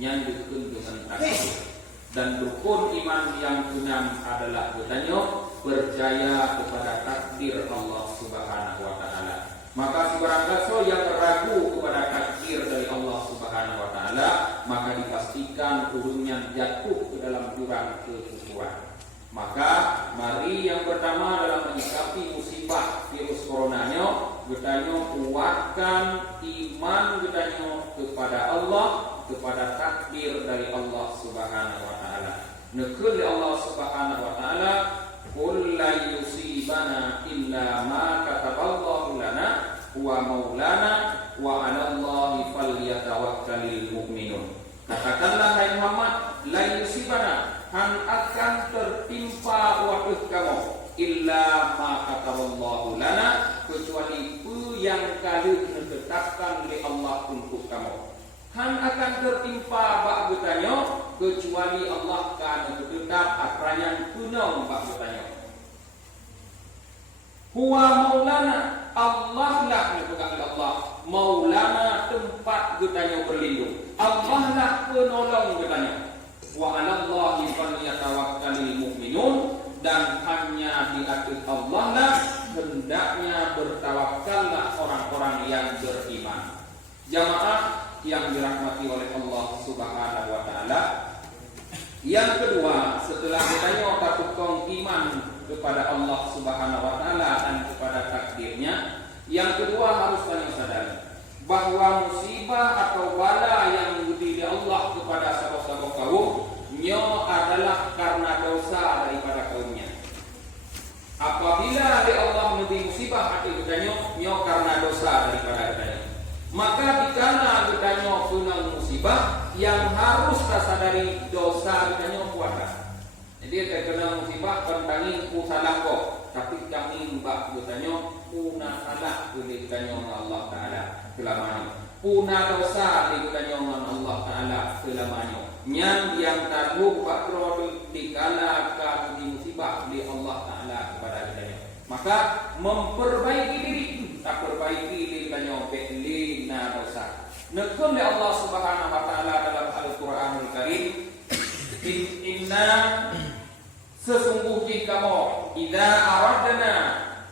yang dukun dengan takdir. Dan rukun iman yang keenam adalah bertanya percaya kepada takdir Allah Subhanahu wa taala. Maka si barang siapa yang ragu kepada takdir dari Allah Subhanahu wa taala, maka dipastikan turunnya jatuh ke dalam jurang kekufuran. Maka mari yang pertama dalam menyikapi musibah virus coronanya, bertanya kuatkan iman bertanya kepada Allah, kepada takdir dari Allah Subhanahu wa taala. Nekul Allah Subhanahu wa taala, qul la yusibana illa ma kataballahu lana huwa maulana wa 'alallahi falyatawakkalul mu'minun. Katakanlah hai Muhammad, la yusibana, han akan tertimpa waktu kamu illa ma kataballahu lana, kecuali yang kali ditetapkan oleh Allah untuk kamu. Han akan tertimpa bak bertanya kecuali Allah akan tetap akranya kunong bak bertanya. Huwa maulana, Allah lah merupakan Allah. Maulana tempat bertanya berlindung. Allah lah penolong bertanya. Wa 'alallahi falyatawakkalul mu'minun, dan hanya di atas Allah lah hendaknya bertawakallah orang-orang yang beriman. Jamaah yang dirahmati oleh Allah Subhanahu wa taala. Yang kedua, setelah bertanya takutkan iman kepada Allah Subhanahu wa taala dan kepada takdirnya, yang kedua harus kalian sadari bahwa musibah atau bala yang mengikuti Allah kepada sahabat-sahabat kaum nyo adalah karena dosa daripada kaumnya. Apabila Allah memberi musibah atau bertanya nyo karena dosa daripada kaumnya, maka dikala bertanya kena musibah yang harus tersadari dosa bertanya puasa. Jadi terkena musibah pentangi ku salah kok, tapi kami mbak bertanya puna salah oleh bertanya Allah Taala selamanya. Puna dosa bertanya Allah Taala selamanya. Yang tahu pak pro dikala di musibah oleh Allah Taala kepada bertanya. Maka memperbaiki diri, tak perbaiki bertanya belina dosa. Nekun oleh Allah Subhanahu wa taala dalam Al-Qur'anul Karim, inna sesungguhnya kamu idza aradna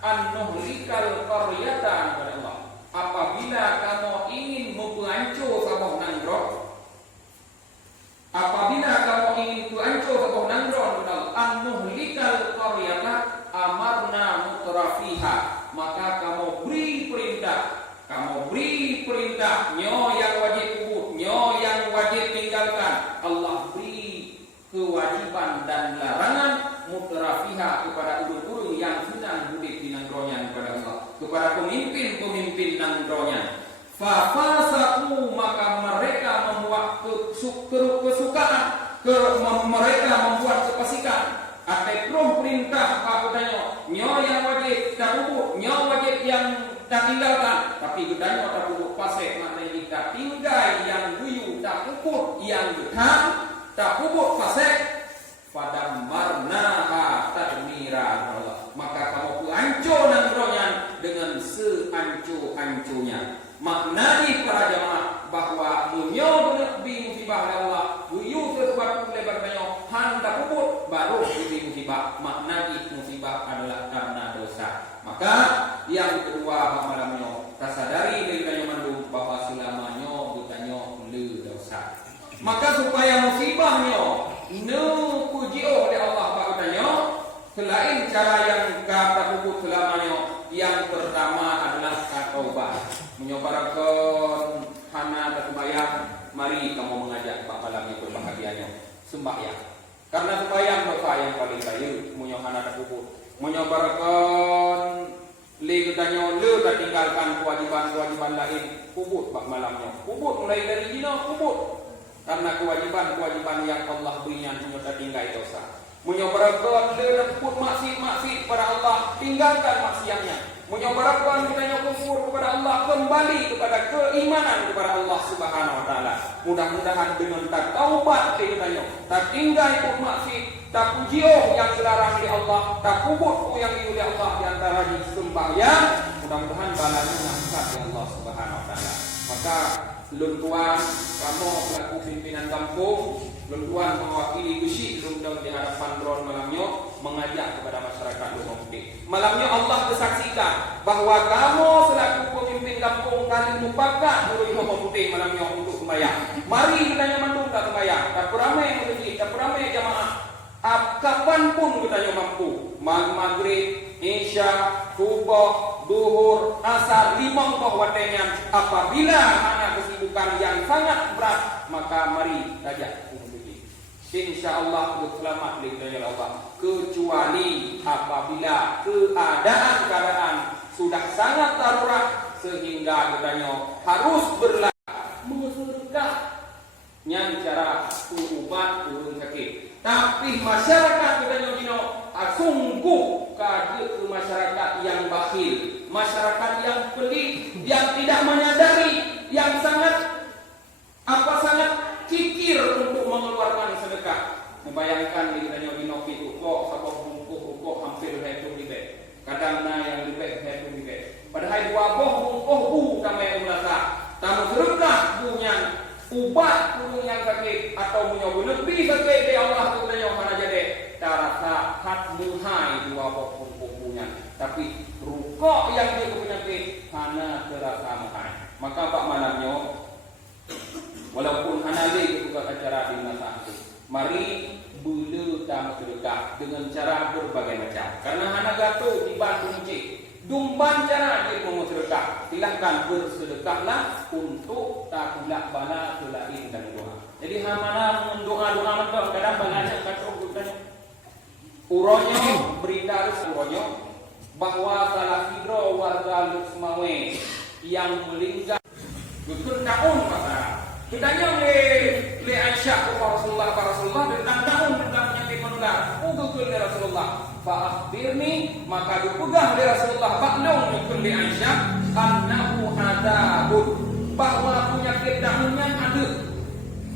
an nuhlikal qaryatan kepada Allah, apabila kamu ingin memhancur kamu nangro, apabila kamu ingin menghancur kamu nangro kepada Allah, an nuhlikal qaryata amarna mutrafiha, maka kamu beri perintah nyo yang wajib kubur, nyo yang wajib tinggalkan. Allah beri kewajiban dan larangan mutrafiha kepada ulul-ulul yang senang hidup di nanggronya kepada Allah, kepada pemimpin-pemimpin nanggronya. Fafasaku, maka mereka membuat kesukaan, mereka membuat kefasikan. Atekrom perintah apa tanya nyo yang wajib tak kubur, nyo wajib yang tak tinggalkan, tapi gedanya tak kubur pasek, maknanya kita tinggal yang guyu tak kubur, yang gedang tak kubur pasek. Fadammarnaha tadmira, maka kamu hancur nanggronya dengan sehancur-hancurnya. Maknanya para jamaah bahwa munyo bi musibah Allah, guyu sesuatu lebar banyak hendak kubur baru bi musibah. Maknanya musibah adalah karena dosa. Maka yang kedua malamnya tasadari dari mandu bahwa selamanya bukannya le dosa. Maka supaya musibahnya no puji oleh Allah bahwatanya selain cara yang kata kubur selamanya, yang pertama adalah taubat. Menyobarkan hana terbayang, mari kamu mengajak Pak malam itu berbahagianya sembahyang. Karena sembahyang dosa yang paling kaya, menyohana terkubur. Menyobarkan legetanya le tak tinggalkan kewajiban-kewajiban lain, kubur Pak malamnya. Kubur mulai dari jina kubur. Karena kewajiban-kewajiban yang Allah berinya hanya tertinggal dosa. Menyobarkan le terkubur maksiat pada Allah, tinggalkan maksiatnya. Menyobarkan kita kufur kepada Allah, kembali kepada keimanan kepada Allah Subhanahu wa taala. Mudah-mudahan dengan taubat kita tak tinggal ikut maksiat, tak puji yang dilarang oleh Allah, tak kubur yang diuji Allah di antara sembahyang, mudah-mudahan balanya angkat ya Allah Subhanahu wa taala. Maka Lun tuan, kamu selaku pimpinan kampung, lun tuan mewakili Gusi lun daun di hadapan drone malamnya mengajak kepada masyarakat Lumah Putih. Malamnya Allah kesaksikan bahwa kamu selaku pemimpin kampung kali mupakat Nurul Lumah Putih malamnya untuk sembahyang. Mari kita mandung tak sembahyang, tak ramai masjid, tak ramai jamaah. Kapanpun kita mampu, maghrib, isya, subuh, duhur, asar, 5 waktunya. Apabila ada kesibukan yang sangat berat, maka mari ajak umumnya. InsyaAllah selamat lillahi Allah. Kecuali apabila keadaan sudah sangat darurat sehingga katanya harus bersedekah yang cara ubat turun sakit. Tapi masyarakat katanya sungguh kaget ke masyarakat yang bakhil, masyarakat yang pelit, yang tidak menyadari, yang sangat kikir untuk mengeluarkan sedekah. Membayangkan di katanya itu kok sabok bungkuh hampir hetu libe. Kadang yang libe hetu libe. Padahal dua bungkuh kami yang merasa tamu sedekah punya ubat burung yang sakit atau punya lebih sakit di Allah tu katanya mana jadi tarasa hak muhai dua punya, tapi rukuk yang dia penyakit hana terasa muhai. Maka Pak malamnya walaupun hana lagi buka acara di masa itu, mari bela tamu sedekah dengan cara berbagai macam. Karena hana gato di Bandung cik dumban cara dia mau sedekah. Silahkan bersedekahlah untuk takulak bala selain dan doa. Jadi hamana doa macam kadang banyak kata bukannya. Uronyo berita uronyo bahwa salah hidro warga Luxmawe yang meninggal betul tahun masa. Kedanya le Aisyah Rasulullah tentang tahun penyakit menular. Betul Rasulullah. Fa'akhbirni, maka dipegang oleh Rasulullah baklung betul li Aisyah annahu adabun, bahwa penyakit dahulunya ada.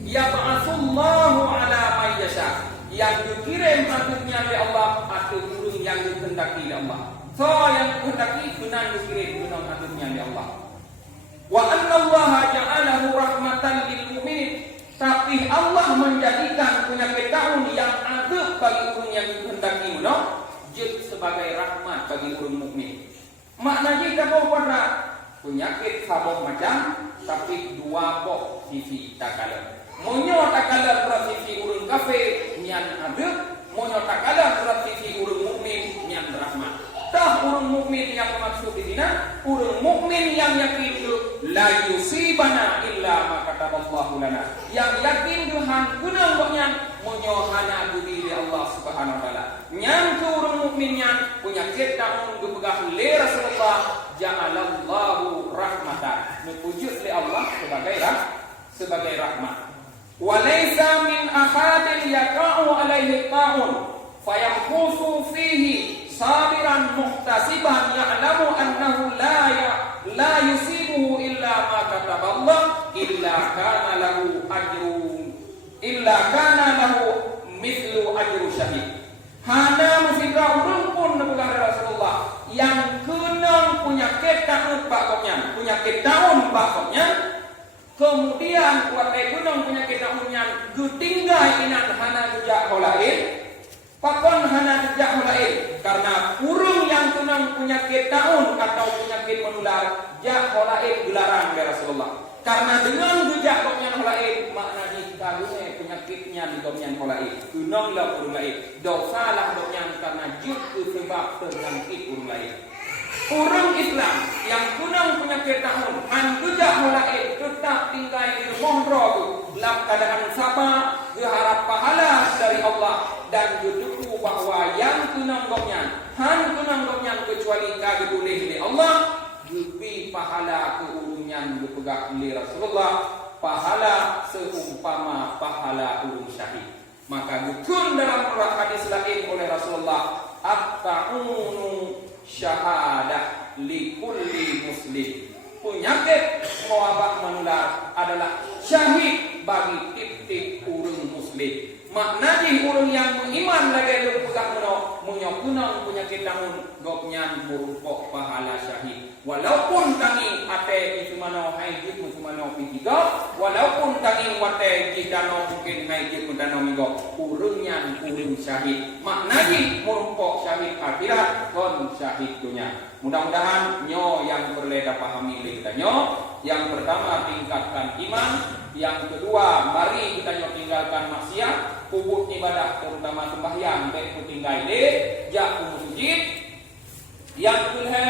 Ya ba'asullahu ala mayyasha, yang dikirim adanya oleh Allah ada turun yang dikehendaki oleh Allah. So yang dikehendaki benar dikirim benar adanya oleh Allah. Wa anna Allah ja'alahu rahmatan lil mu'minin, tapi Allah menjadikan penyakit daun yang ada bagi orang yang dikehendaki sebagai rahmat bagi orang mukmin. Maknanya kita pada penyakit sabok macam, tapi dua pok sisi takala. Monyo takala berat sisi orang kafir yang ada, monyo takala berat sisi orang mukmin yang rahmat. Tah orang mukmin yang maksud di sini, orang mukmin yang yakin la yusibana illa ma kataballahu lana. Yang yakin Tuhan gunanya monyo hanya budi Allah Subhanahu wa taala. Yang orang mukminnya penyakit tahun dipegah oleh Rasulullah ja'alallahu rahmatan. Mepujuk oleh Allah sebagai rahmat. Wa laisa min ahadin yaqa'u alaihi ta'un fayamkusu fihi sabiran muhtasiban ya'lamu annahu la yusibuhu illa ma kataballah illa kana lahu mithlu ajru syahid. Hana musibah urung pun bukan Rasulullah yang kena penyakit tahun bakoknya, penyakit tahun bakoknya, kemudian kuatai gunung penyakit tahunnya getinggai inan hana jejak holain, pakon hana jejak holain, karena urung yang kena penyakit tahun atau penyakit menular jak holain gelaran dari Rasulullah. Karena dengan jejak koknya holain maknanya kalune penyakitnya di domnya holain, gununglah urung lain, dosalah domnya karena juga sebab terjangkit urung lain. Orang Islam yang gunung penyakit tahun jejak holain tetap tinggal di rumah dalam keadaan sabar, berharap pahala dari Allah dan berduku bahwa yang gunung domnya kecuali kagak boleh oleh Allah lebih pahala keurungan dipegang oleh Rasulullah, pahala seumpama pahala urung syahid. Maka bukan dalam hadis lain oleh Rasulullah, at-ta'unu syahadah li kulli muslim. Penyakit wabah menular adalah syahid bagi tiap-tiap urung muslim. Maknanya urung yang beriman lagi pegang menyokunang penyakit tahun goknyan merupakan pahala syahid. Walaupun tangi ate isumano haijit musumano pitiga, walaupun tangi wate jidano mungkin haijit mudano minggo, urungnya urung syahid. Maknanya merupakan syahid akhirat kon syahid dunia. Mudah-mudahan nyo yang berleda pahami kita nyo. Yang pertama tingkatkan iman, yang kedua mari kita nyo tinggalkan maksiat, kubut ibadah terutama sembahyang baik tinggal de, jak sujud. Yang kedua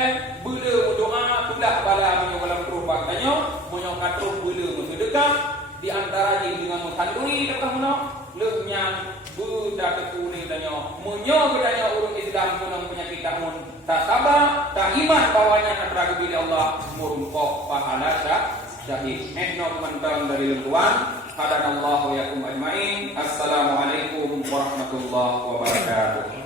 bila berdoa tidak bala menyo dalam berubah tanyo, menyo katru bila bersedekah di antara dengan mutanduri dekat mono lenyang budak tekuni tanyo menyo bedanya urung Islam kunang penyakit tahun tak sabar tak iman bawanya antara bila Allah merumpok pahala syahid. Ehno mentang dari lembuan hadanallahu yakum ajmain. Assalamualaikum warahmatullahi wabarakatuh.